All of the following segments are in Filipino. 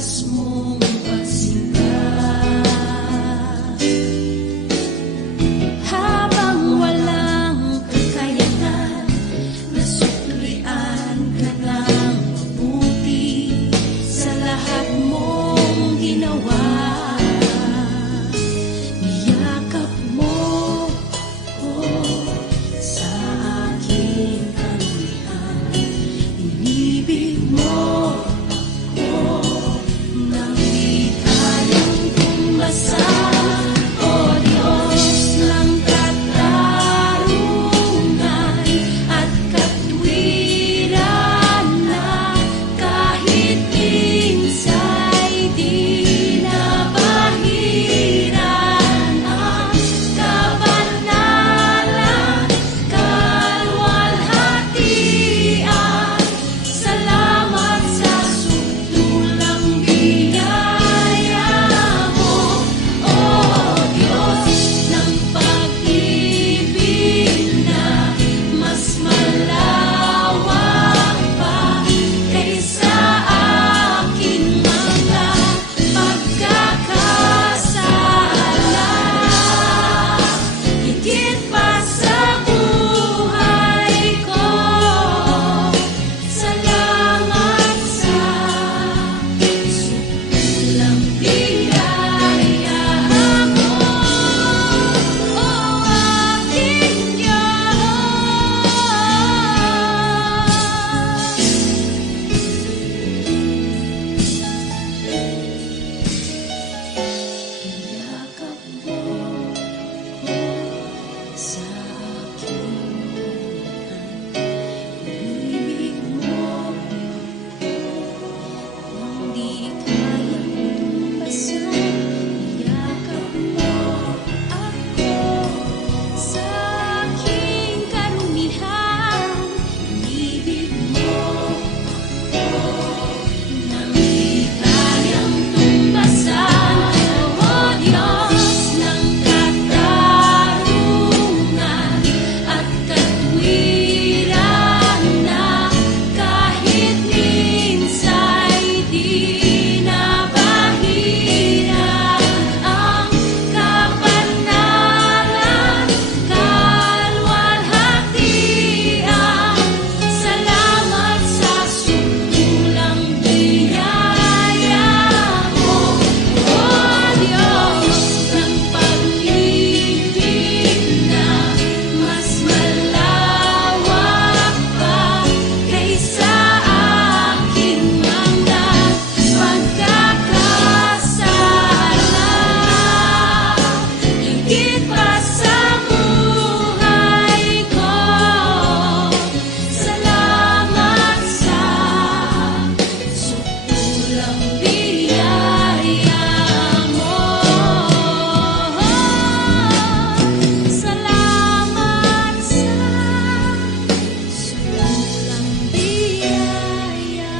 wagas mong pagsinta. Habang walang kakayanan, nasuklian ka ng mabuti sa lahat mong ginawa. Niyakap mo sa aking kaluwihan, inibig mo nang di kayang tumbasa. O Diyos ng katarungan at katwiran, na kahit minsa'y di nabahiran ang kabanalan, kalwalhatian. Salamat sa sukdulang biyaya mo, O Diyos ng pag-ibig na mas malawak pa kaysa aking mga pagkakasala. Higit pa sa buhay ko, salamat sa sukdulang biyaya mo, O aking Diyos. Yakap mo sa aking kaluwihan, inibig mo nang di kayang tumbasan. Yakap mo ako sa aking karumihan, inibig mo nang di kayang tumbasan. O Diyos ng katarungan at katwiran, na kahit minsa'y di nabahiran ang kabanalan, kalwalhatian. Salamat sa sukdulang biyaya mo, O Diyos ng pag-ibig na mas malawak pa kaysa aking mga pagkakasala. Higit pa sa buhay ko, salamat sa sukdulang biyaya mo. Salamat sa sukdulang biyaya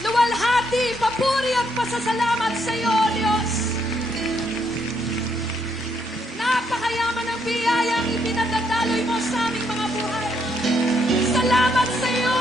Luwalhati, papuri at pasasalamat sa iyo, O Diyos. Napakayaman ng biyayang ipinagdadaloy mo sa aming mga buhay. Salamat sa iyo,